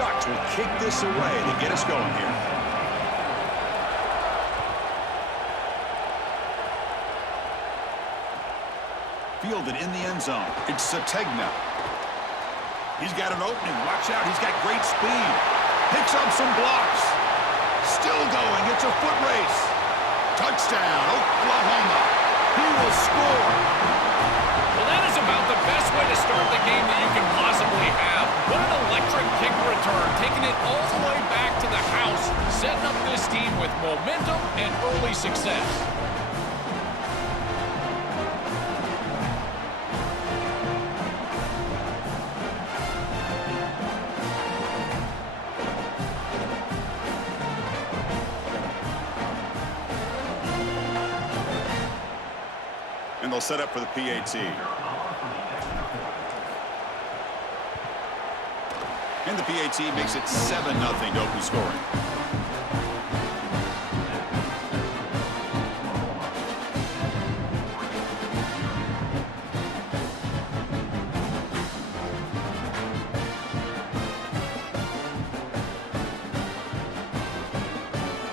Ducks will kick this away to get us going here. Fielded in the end zone. It's Sategna. He's got an opening. Watch out. He's got great speed. Picks up some blocks. Still going. It's a foot race. Touchdown, Oklahoma. He will score. Well, that is about the best way to start the game that you can possibly have. What an electric kick return, taking it all the way back to the house, setting up this team with momentum and early success. And they'll set up for the PAT. And the PAT makes it 7-0 to open scoring.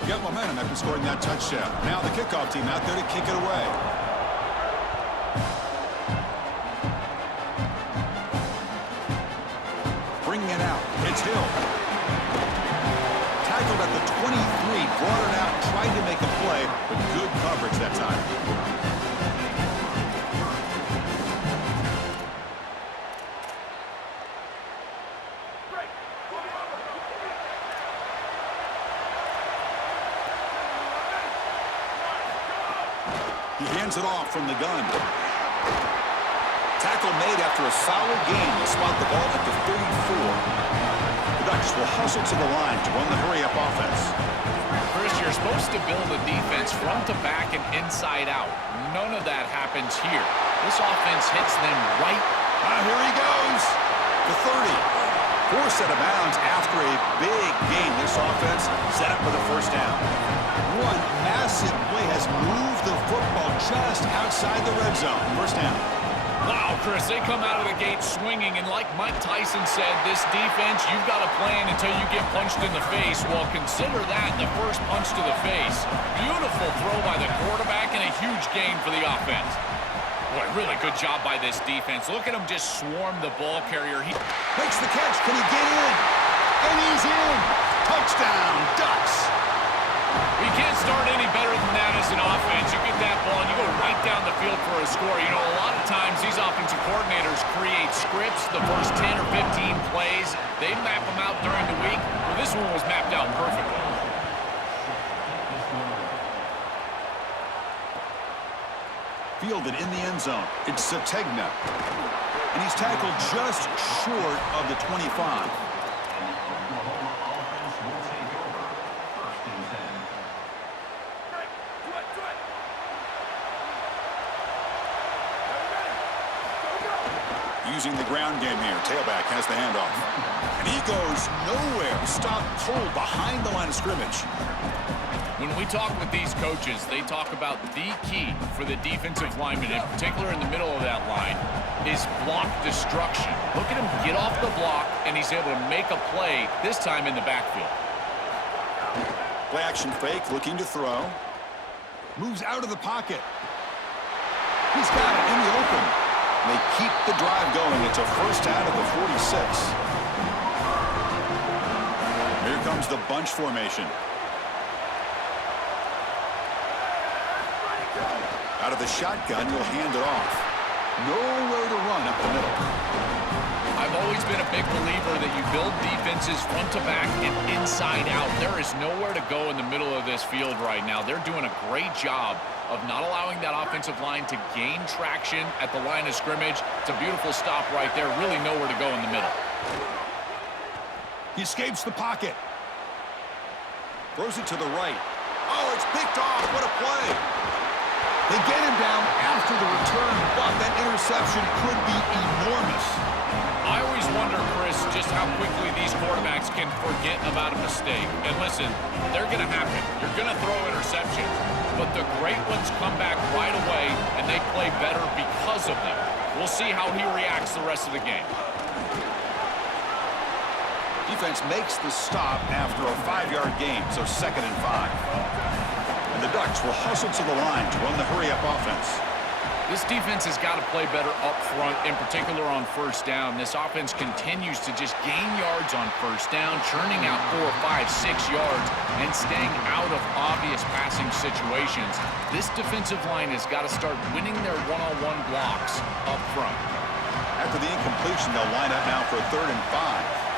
Got momentum after scoring that touchdown. Now the kickoff team out there to kick it away. Bringing it out. It's Hill. Tackled at the 23, brought it out, tried to make a play, but good coverage that time. He hands it off from the gun. Tackle made after a solid gain. He'll spot the ball at the 34. The Ducks will hustle to the line to run the hurry-up offense. Chris, you're supposed to build a defense front to back and inside out. None of that happens here. This offense hits them right. Here he goes. The 30. Forced out of bounds after a big gain. This offense set up for the first down. One massive play has moved the football just outside the red zone. First down. Wow, Chris, they come out of the gate swinging, and like Mike Tyson said, this defense, you've got to plan until you get punched in the face. Well, consider that the first punch to the face. Beautiful throw by the quarterback and a huge gain for the offense. Boy, really good job by this defense. Look at him just swarm the ball carrier. He makes the catch. Can he get in? And he's in. Touchdown, Ducks. We can't start any better than that as an offense. You get that ball and you go right down the field for a score. You know, a lot of times these offensive coordinators create scripts, the first 10 or 15 plays. They map them out during the week. Well, this one was mapped out perfectly. Fielded in the end zone. It's Sategna. And he's tackled just short of the 25. Using the ground game here. Tailback has the handoff. And he goes nowhere. Stopped cold behind the line of scrimmage. When we talk with these coaches, they talk about the key for the defensive lineman, in particular in the middle of that line, is block destruction. Look at him get off the block, and he's able to make a play, this time in the backfield. Play action fake, looking to throw. Moves out of the pocket. He's got it in the open. They keep the drive going. It's a first out of the 46. Here comes the bunch formation. Out of the shotgun, you'll hand it off. Nowhere to run up the middle. I've always been a big believer that you build defenses front to back and inside out. There is nowhere to go in the middle of this field right now. They're doing a great job of not allowing that offensive line to gain traction at the line of scrimmage. It's a beautiful stop right there. Really nowhere to go in the middle. He escapes the pocket. Throws it to the right. Oh, it's picked off. What a play. They get him down after the return, but that interception could be enormous. I always wonder, Chris, just how quickly these quarterbacks can forget about a mistake. And listen, they're going to happen. You're going to throw interceptions. But the great ones come back right away, and they play better because of them. We'll see how he reacts the rest of the game. defense makes the stop after a 5-yard gain, so 2nd and 5. And the Ducks will hustle to the line to run the hurry-up offense. This defense has got to play better up front, in particular on first down. This offense continues to just gain yards on first down, churning out 4, 5, 6 yards, and staying out of obvious passing situations. This defensive line has got to start winning their one-on-one blocks up front. After the incompletion, they'll line up now for a 3rd and 5.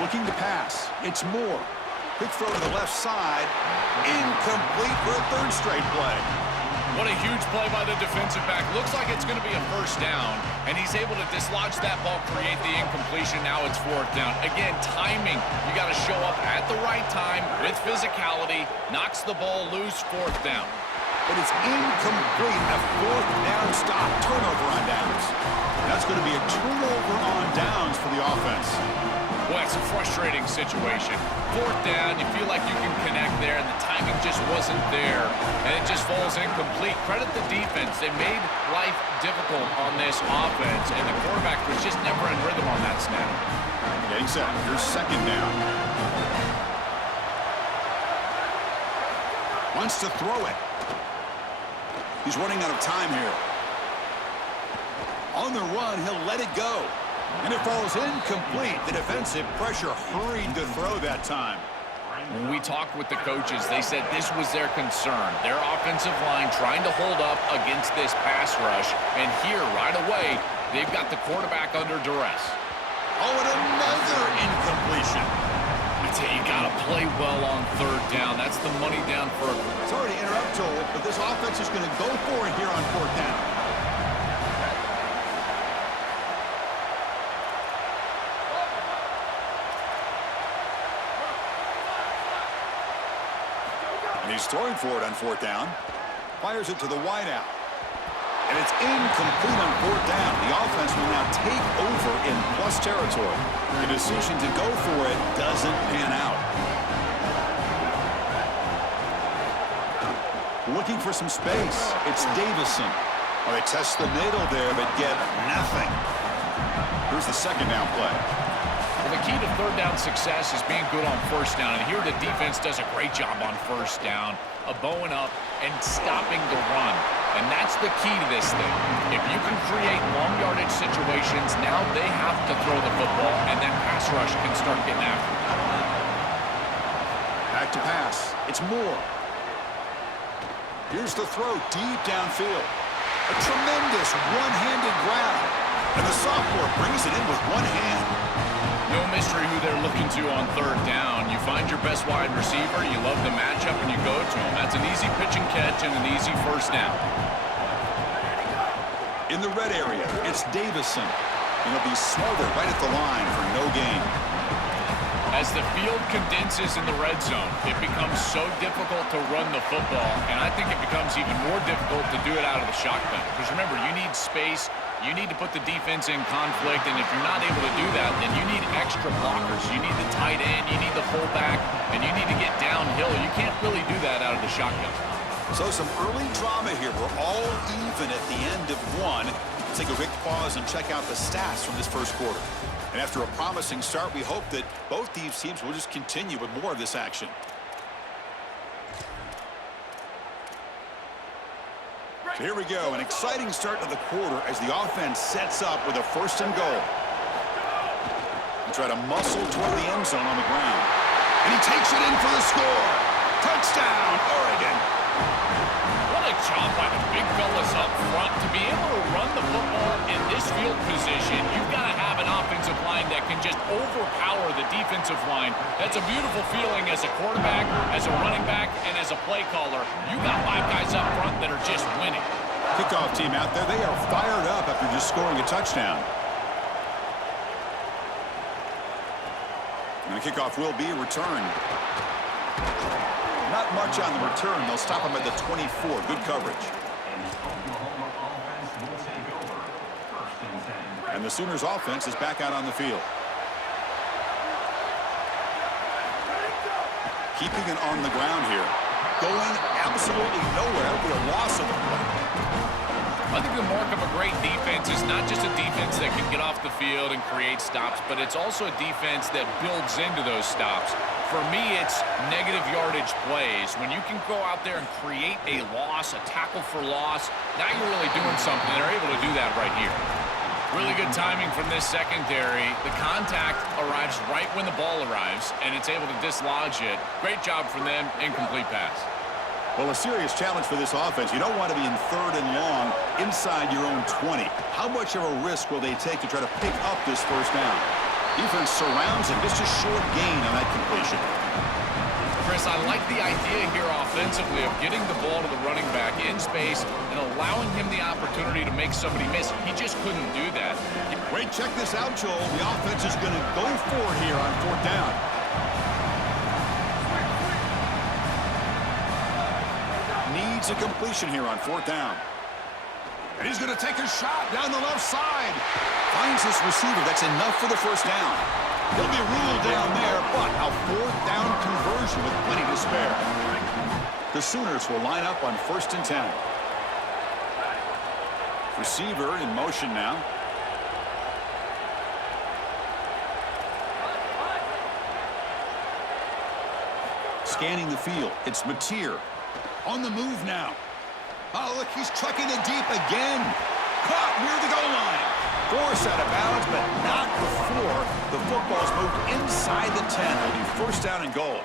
Looking to pass. It's Moore. Quick throw to the left side. Incomplete for a 3rd straight play. What a huge play by the defensive back. Looks like it's going to be a first down, and he's able to dislodge that ball, create the incompletion. Now it's 4th down. Again, timing. You got to show up at the right time with physicality. Knocks the ball loose, 4th down. But it's incomplete. A 4th down stop. Turnover on downs. That's going to be a turnover on downs for the offense. Boy, it's a frustrating situation. 4th down, you feel like you can connect there, and the timing just wasn't there, and it just falls incomplete. Credit the defense. They made life difficult on this offense, and the quarterback was just never in rhythm on that snap. Getting set. Here's 2nd down. Wants to throw it. He's running out of time here. On the run, he'll let it go. And it falls incomplete. The defensive pressure hurried to throw that time. When we talked with the coaches, they said this was their concern. Their offensive line trying to hold up against this pass rush. And here, right away, they've got the quarterback under duress. Oh, and another incompletion. I tell you, you got to play well on 3rd down. That's the money down for... Sorry to interrupt, Joel, but this offense is going to go for it here on 4th down. He's throwing for it on 4th down. Fires it to the wideout. And it's incomplete on 4th down. The offense will now take over in plus territory. The decision to go for it doesn't pan out. Looking for some space. It's Davison. Well, they test the middle there, but get nothing. Here's the 2nd down play. Well, the key to 3rd down success is being good on 1st down, and here the defense does a great job on 1st down of bowing up and stopping the run. And that's the key to this thing. If you can create long yardage situations, now they have to throw the football, and that pass rush can start getting after it. Back to pass. It's Moore. Here's the throw deep downfield. A tremendous one-handed grab. And the sophomore brings it in with one hand. No mystery who they're looking to on 3rd down. You find your best wide receiver, you love the matchup, and you go to him. That's an easy pitch and catch and an easy 1st down. In the red area, it's Davison. And he'll be smothered right at the line for no gain. As the field condenses in the red zone, it becomes so difficult to run the football, and I think it becomes even more difficult to do it out of the shotgun. Because remember, you need space, you need to put the defense in conflict, and if you're not able to do that, then you need extra blockers. You need the tight end, you need the fullback, and you need to get downhill. You can't really do that out of the shotgun. So some early drama here. We're all even at the end of 1. Let's take a quick pause and check out the stats from this first quarter. And after a promising start, we hope that both these teams will just continue with more of this action. So here we go, an exciting start to the quarter as the offense sets up with a 1st and goal. And try to muscle toward the end zone on the ground. And he takes it in for the score. Touchdown, Oregon. What a job by the big fellas up front. To be able to run the football in this field position, you've got to have an offensive line that can just overpower the defensive line. That's a beautiful feeling as a quarterback, as a running back, and as a play caller. You got 5 guys up front that are just winning. Kickoff team out there, they are fired up after just scoring a touchdown. And the kickoff will be returned. Not much on the return. They'll stop him at the 24. Good coverage. And the Sooners offense is back out on the field. Keeping it on the ground here. Going absolutely nowhere. It'll be a loss of the play. I think the mark of a great defense is not just a defense that can get off the field and create stops, but it's also a defense that builds into those stops. For me, it's negative yardage plays. When you can go out there and create a loss, a tackle for loss, now you're really doing something. They're able to do that right here. Really good timing from this secondary. The contact arrives right when the ball arrives, and it's able to dislodge it. Great job from them. Incomplete pass. Well, a serious challenge for this offense. You don't want to be in 3rd and long inside your own 20. How much of a risk will they take to try to pick up this first down? Defense surrounds him. Just a short gain on that completion. Chris, I like the idea here offensively of getting the ball to the running back in space and allowing him the opportunity to make somebody miss. He just couldn't do that. Wait, check this out, Joel. The offense is going to go for it here on 4th down. Needs a completion here on 4th down. And he's going to take a shot down the left side. Finds his receiver. That's enough for the first down. He'll be ruled down there, but a 4th down conversion with plenty to spare. The Sooners will line up on 1st and 10. Receiver in motion now. Scanning the field. It's Mateer. On the move now. Oh, look, he's trucking it deep again. Caught near the goal line. Forced out of bounds, but not before the football's moved inside the 10. It'll be 1st down and goal.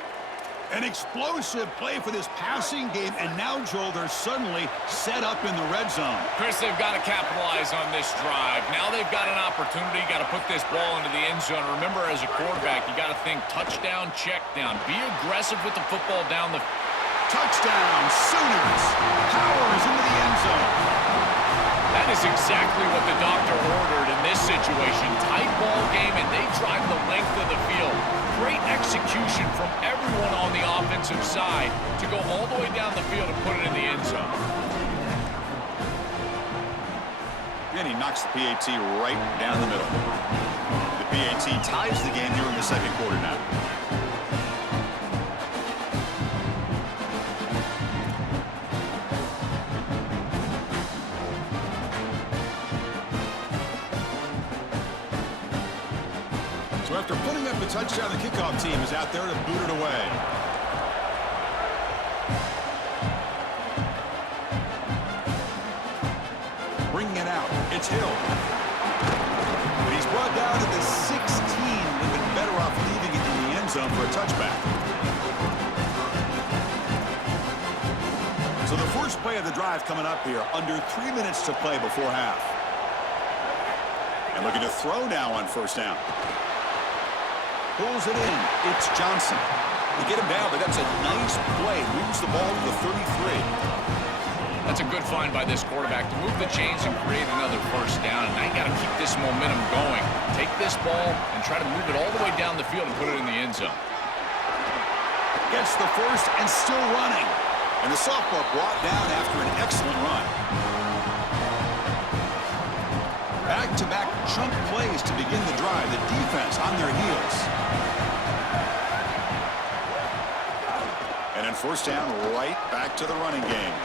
An explosive play for this passing game, and now, Joel, they're suddenly set up in the red zone. Chris, they've got to capitalize on this drive. Now they've got an opportunity. Got to put this ball into the end zone. Remember, as a quarterback, you got to think touchdown, check down. Be aggressive with the football down the Touchdown, Sooners. Powers into the end zone. That is exactly what the doctor ordered in this situation. Tight ball game, and they drive the length of the field. Great execution from everyone on the offensive side to go all the way down the field and put it in the end zone. And he knocks the PAT right down the middle. The PAT ties the game here in the 2nd quarter now. After putting up the touchdown, the kickoff team is out there to boot it away. Bringing it out. It's Hill. But he's brought down to the 16. Would have been better off leaving it in the end zone for a touchback. So the first play of the drive coming up here. Under 3 minutes to play before half. And looking to throw now on 1st down. Pulls it in. It's Johnson. They get him down, but that's a nice play. Moves the ball to the 33. That's a good find by this quarterback to move the chains and create another 1st down. And now you got to keep this momentum going. Take this ball and try to move it all the way down the field and put it in the end zone. Gets the first and still running. And the sophomore brought down after an excellent run. Back-to-back chunk plays to begin the drive. The defense on their heels. And then 1st down, right back to the running game.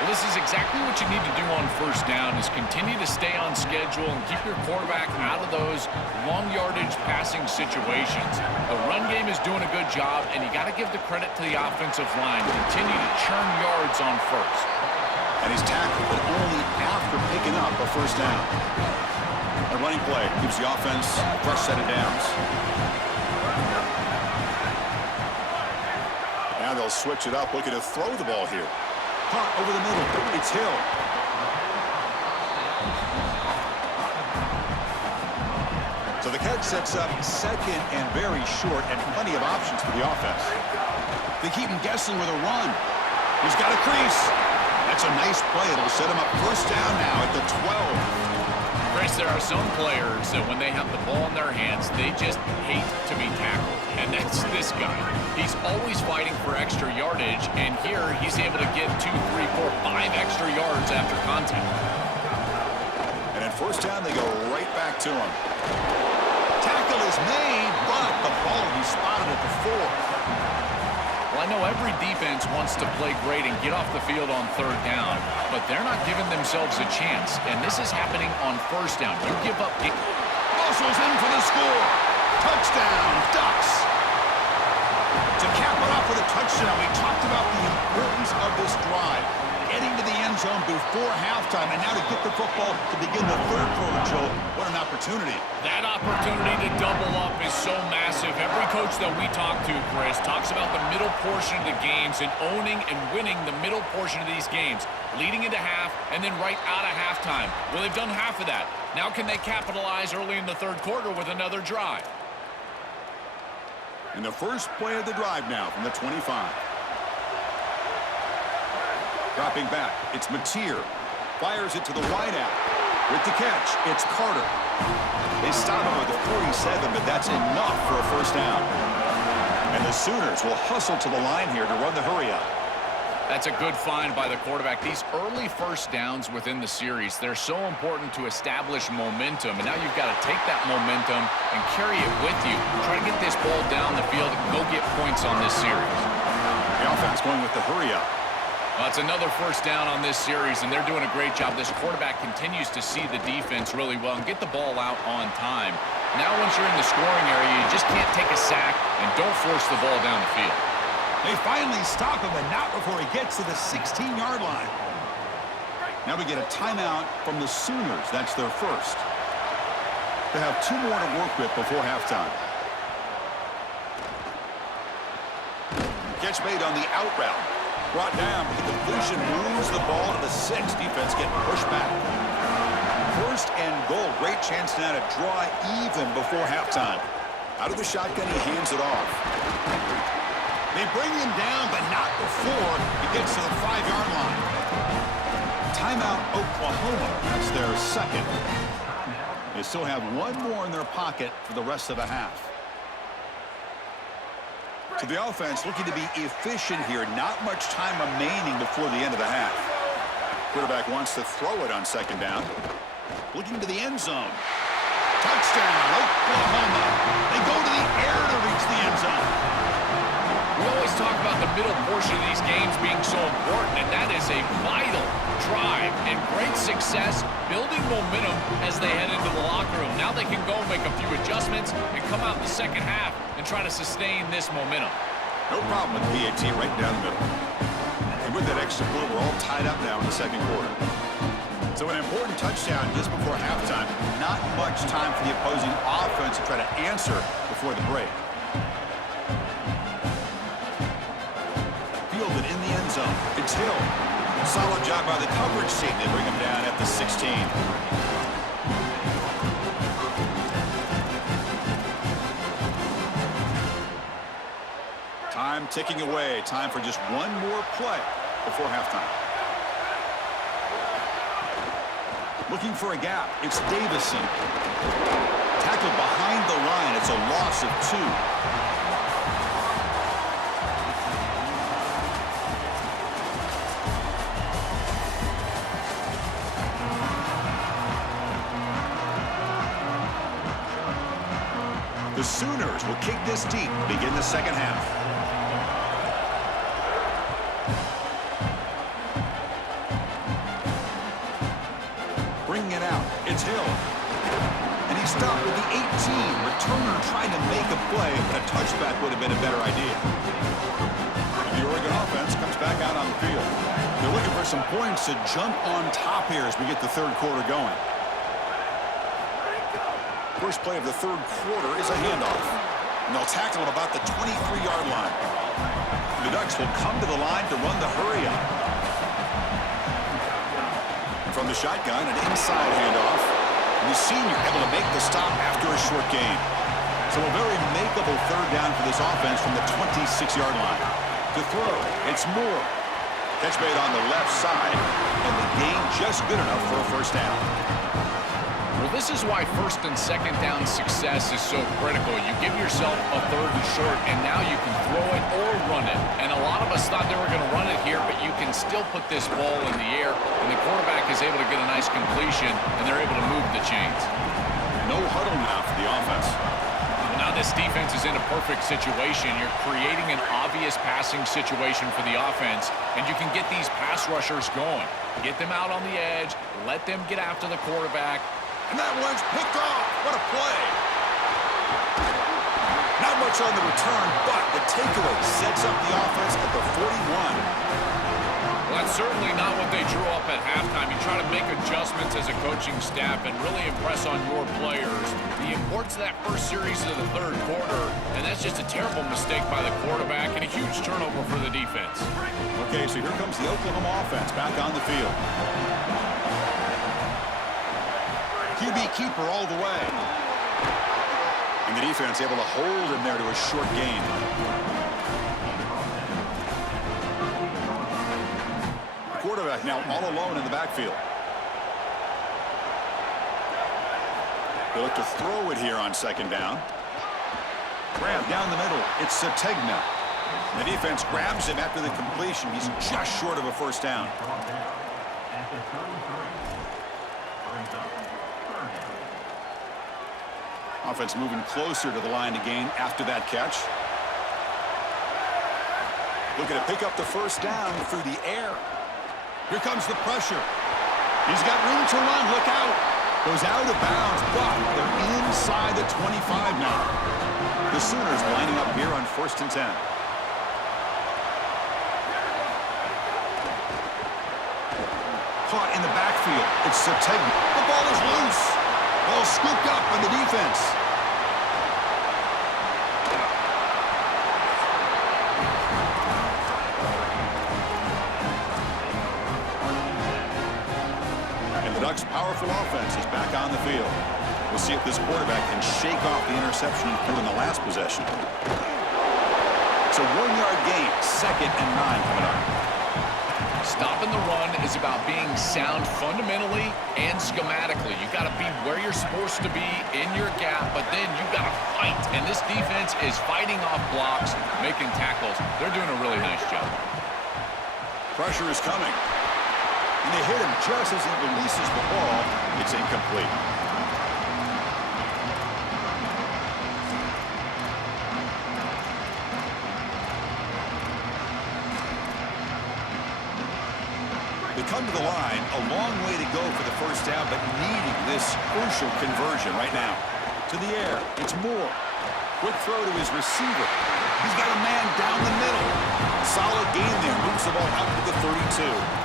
Well, this is exactly what you need to do on 1st down is continue to stay on schedule and keep your quarterback out of those long yardage passing situations. The run game is doing a good job, and you got to give the credit to the offensive line. Continue to churn yards on 1st. And he's tackled, but only after picking up a 1st down. A running play gives the offense a fresh set of downs. Now they'll switch it up, looking to throw the ball here. Caught over the middle. It's Hill. So the catch sets up 2nd and very short, and plenty of options for the offense. They keep him guessing with a run. He's got a crease. That's a nice play. It'll set him up 1st down now at the 12. Chris, there are some players that when they have the ball in their hands, they just hate to be tackled. And that's this guy. He's always fighting for extra yardage, and here he's able to get 2, 3, 4, 5 extra yards after contact. And at 1st down, they go right back to him. Tackle is made, but the ball will be spotted at the 4. Well, I know every defense wants to play great and get off the field on third down, but they're not giving themselves a chance, and this is happening on first down. You give up... Muscles in for the score. Touchdown, Ducks. To cap it off with a touchdown, we talked about the importance of this drive. Getting to the end zone before halftime, and now to get the football to begin the third quarter, Joe. What an opportunity. That opportunity to double up is so massive. Every coach that we talk to, Chris, talks about the middle portion of the games and owning and winning the middle portion of these games, leading into half and then right out of halftime. Well, they've done half of that. Now can they capitalize early in the third quarter with another drive? And the first play of the drive now from the 25. Dropping back, it's Mateer. Fires it to the wideout. With the catch, it's Carter. They stop him with the 47, but that's enough for a first down. And the Sooners will hustle to the line here to run the hurry-up. That's a good find by the quarterback. These early first downs within the series, they're so important to establish momentum. And now you've got to take that momentum and carry it with you. Try to get this ball down the field and go get points on this series. The offense going with the hurry-up. Well, it's another first down on this series, and they're doing a great job. This quarterback continues to see the defense really well and get the ball out on time. Now once you're in the scoring area, you just can't take a sack and don't force the ball down the field. They finally stop him, and not before he gets to the 16-yard line. Now we get a timeout from the Sooners. That's their first. They have 2 more to work with before halftime. Catch made on the out route. Brought down, but the completion moves the ball to the 6. Defense getting pushed back. First and goal. Great chance now to draw even before halftime. Out of the shotgun, he hands it off. They bring him down, but not before he gets to the 5-yard line. Timeout, Oklahoma. That's their second. They still have 1 more in their pocket for the rest of the half. So the offense looking to be efficient here. Not much time remaining before the end of the half. Quarterback wants to throw it on second down. Looking to the end zone. Touchdown, Oklahoma. They go to the air to reach the end zone. We always talk about the middle portion of these games being so important, and that is a vital drive and great success, building momentum as they head into the locker room. Now they can go make a few adjustments and come out in the second half and try to sustain this momentum. No problem with PAT right down the middle. And with that extra point, we're all tied up now in the second quarter. So an important touchdown just before halftime. Not much time for the opposing offense to try to answer before the break. Fielded in the end zone. It's Hill. Solid job by the coverage team. They bring him down at the 16. Time ticking away. Time for just 1 more play before halftime. Looking for a gap. It's Davison. Tackled behind the line. It's a loss of 2. The Sooners will kick this deep to begin the second half. Bringing it out, it's Hill. And he stopped with the 18. Returner trying to make a play, but a touchback would have been a better idea. And the Oregon offense comes back out on the field. They're looking for some points to jump on top here as we get the third quarter going. First play of the third quarter is a handoff. And they'll tackle him about the 23-yard line. The Ducks will come to the line to run the hurry-up. From the shotgun, an inside handoff. And the senior able to make the stop after a short gain. So a very makeable third down for this offense from the 26-yard line. To throw, it's Moore. Catch made on the left side. And the gain just good enough for a first down. Well, this is why first and second down success is so critical. You give yourself a third and short, and now you can throw it or run it. And a lot of us thought they were going to run it here, but you can still put this ball in the air, and the quarterback is able to get a nice completion, and they're able to move the chains. No huddle now for the offense. Now this defense is in a perfect situation. You're creating an obvious passing situation for the offense, and you can get these pass rushers going. Get them out on the edge, let them get after the quarterback. And that one's picked off. What a play. Not much on the return, but the takeaway sets up the offense at the 41. Well, that's certainly not what they drew up at halftime. You try to make adjustments as a coaching staff and really impress on your players. The importance of that first series of the third quarter, and that's just a terrible mistake by the quarterback and a huge turnover for the defense. Okay, so here comes the Oklahoma offense back on the field. QB keeper all the way. And the defense able to hold him there to a short gain. Quarterback now all alone in the backfield. They look to throw it here on second down. Grab down the middle. It's Sategna. The defense grabs him after the completion. He's just short of a first down. Offense moving closer to the line to gain after that catch. Looking to pick up the first down through the air. Here comes the pressure. He's got room to run. Look out. Goes out of bounds, but they're inside the 25 now. The Sooners lining up here on 1st and 10. Caught in the backfield. It's Sategna. The ball is loose. Ball scooped up on the defense. Ducks' powerful offense is back on the field. We'll see if this quarterback can shake off the interception he threw in the last possession. It's a 1-yard gain, 2nd and 9 coming up. Stopping the run is about being sound fundamentally and schematically. You got to be where you're supposed to be in your gap, but then you got to fight. And this defense is fighting off blocks, making tackles. They're doing a really nice job. Pressure is coming. And they hit him just as he releases the ball. It's incomplete. They come to the line, a long way to go for the first down, but needing this crucial conversion right now. To the air, it's Moore. Quick throw to his receiver. He's got a man down the middle. Solid gain there, moves the ball out to the 32.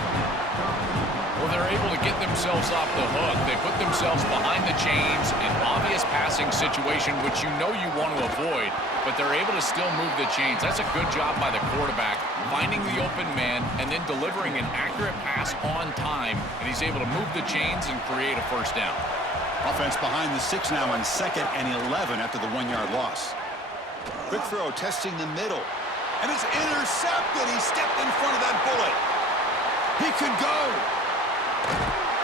Well, they're able to get themselves off the hook. They put themselves behind the chains, an obvious passing situation, which you know you want to avoid, but they're able to still move the chains. That's a good job by the quarterback, finding the open man and then delivering an accurate pass on time, and he's able to move the chains and create a first down. Offense behind the 6 now on 2nd and 11 after the 1-yard loss. Quick throw, testing the middle. And it's intercepted. He stepped in front of that bullet. He could go.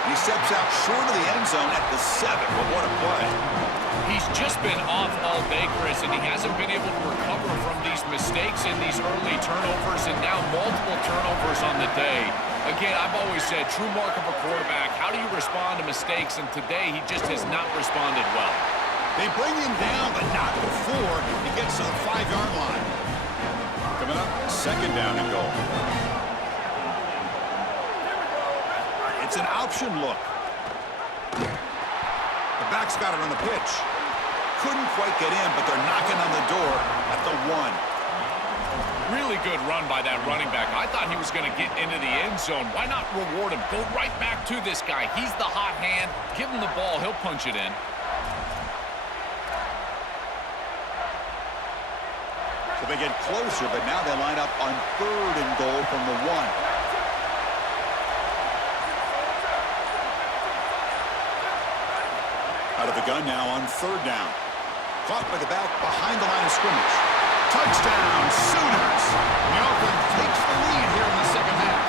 He steps out short of the end zone at the 7. But what a play. He's just been off all day, Chris, and he hasn't been able to recover from these mistakes in these early turnovers and now multiple turnovers on the day. Again, I've always said, true mark of a quarterback, how do you respond to mistakes? And today, he just has not responded well. They bring him down, but not before he gets to the 5-yard line. Coming up, 2nd down and goal. It's an option look. The back's got it on the pitch. Couldn't quite get in, but they're knocking on the door at the 1. Really good run by that running back. I thought he was going to get into the end zone. Why not reward him? Go right back to this guy. He's the hot hand. Give him the ball. He'll punch it in. So they get closer, but now they line up on 3rd and goal from the 1. Out of the gun now on 3rd down. Caught by the back behind the line of scrimmage. Touchdown, Sooners! The offense takes the lead here in the 2nd half.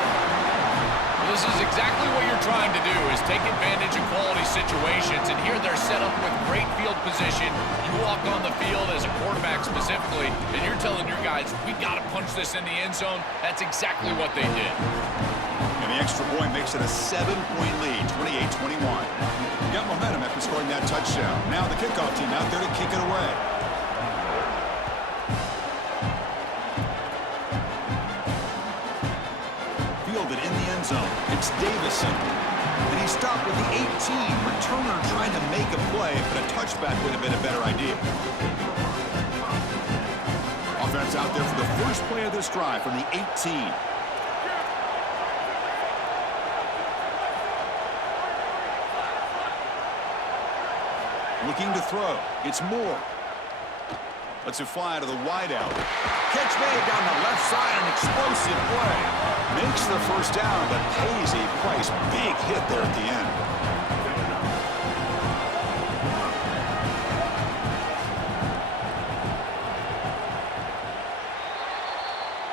Well, this is exactly what you're trying to do, is take advantage of quality situations. And here they're set up with great field position. You walk on the field as a quarterback specifically, and you're telling your guys, we got to punch this in the end zone. That's exactly what they did. And the extra point makes it a 7-point lead, 28-21. Got momentum after scoring that touchdown. Now the kickoff team out there to kick it away. zone. It's Davison. And he stopped with the 18. Returner trying to make a play, but a touchback would have been a better idea. Offense out there for the first play of this drive from the 18. Looking to throw. It's Moore. Lets it fly to the wideout. Catch made down the left side, an explosive play. Makes the first down, but pays a price. Big hit there at the end.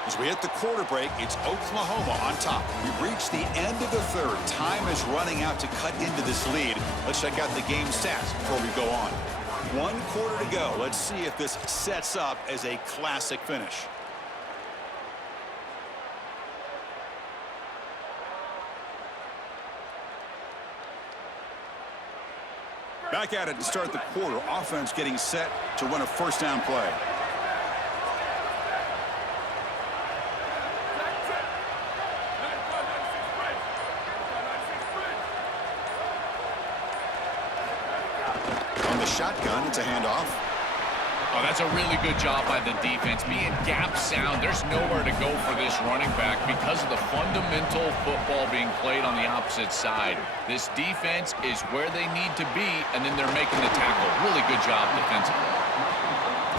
As we hit the quarter break, it's Oklahoma on top. We've reached the end of the third. Time is running out to cut into this lead. Let's check out the game stats before we go on. 1 quarter to go. Let's see if this sets up as a classic finish. Back at it to start the quarter. Offense getting set to run a first down play. Shotgun, it's a handoff. Oh, that's a really good job by the defense. Being gap sound, there's nowhere to go for this running back because of the fundamental football being played on the opposite side. This defense is where they need to be, and then they're making the tackle. Really good job defensively.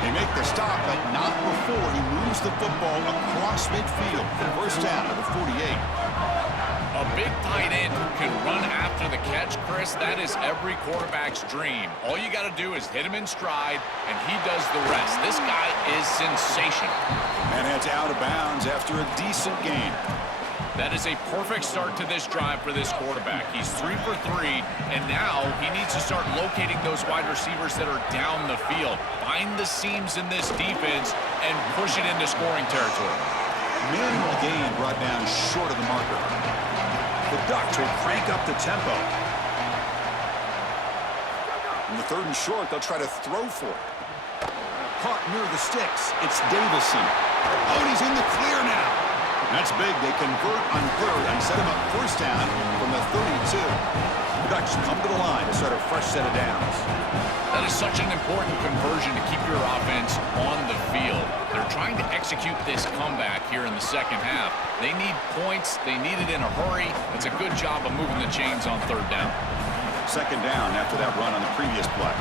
They make the stop, but not before he moves the football across midfield. First down at the 48. A big tight end who can run after the catch, Chris, that is every quarterback's dream. All you got to do is hit him in stride, and he does the rest. This guy is sensational. And heads out of bounds after a decent gain. That is a perfect start to this drive for this quarterback. He's 3 for 3, and now he needs to start locating those wide receivers that are down the field. Find the seams in this defense and push it into scoring territory. Manual gain brought down short of the marker. The Ducks will crank up the tempo. In the 3rd and short, they'll try to throw for it. Caught near the sticks. It's Davison. Oh, and he's in the clear now. That's big. They convert on 3rd and set him up first down from the 32. The Ducks come to the line to start a fresh set of downs. That is such an important conversion to keep your offense on the field. They're trying to execute this comeback here in the second half. They need points. They need it in a hurry. It's a good job of moving the chains on 3rd down. Second down after that run on the previous play.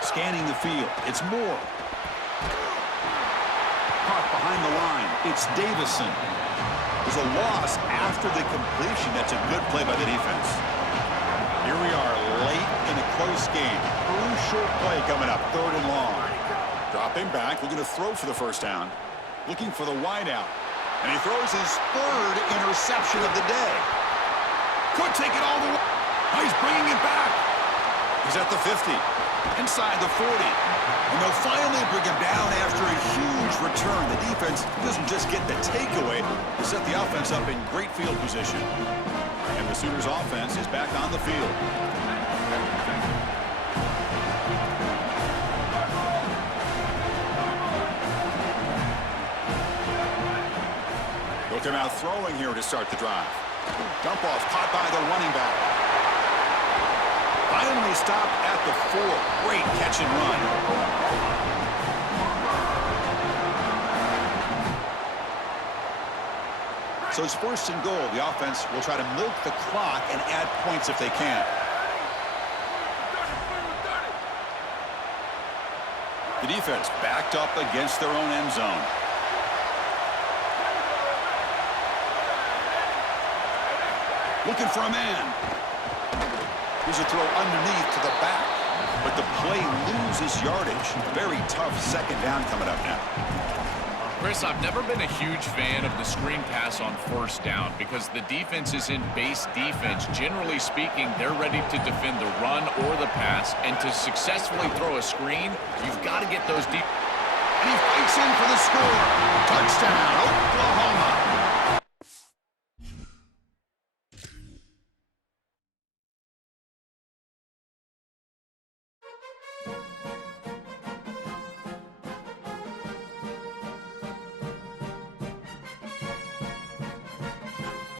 Scanning the field. It's Moore. Caught behind the line. It's Davison. There's a loss after the completion. That's a good play by the defense. Here we are late in a close game. Crucial play coming up, 3rd and long. Dropping back, looking to throw for the first down. Looking for the wideout. And he throws his 3rd interception of the day. Could take it all the way. Oh, he's bringing it back. He's at the 50. Inside the 40. And they'll finally bring him down after a huge return. The defense doesn't just get the takeaway. They set the offense up in great field position. And the Sooners offense is back on the field. Look him out throwing here to start the drive. Dump off caught by the running back. Finally stopped at the 4. Great catch and run. So it's 1st and goal. The offense will try to milk the clock and add points if they can. The defense backed up against their own end zone. Looking for a man. Here's a throw underneath to the back. But the play loses yardage. Very tough second down coming up now. Chris, I've never been a huge fan of the screen pass on 1st down because the defense is in base defense. Generally speaking, they're ready to defend the run or the pass. And to successfully throw a screen, you've got to get those deep. And he fights in for the score. Touchdown, Oklahoma.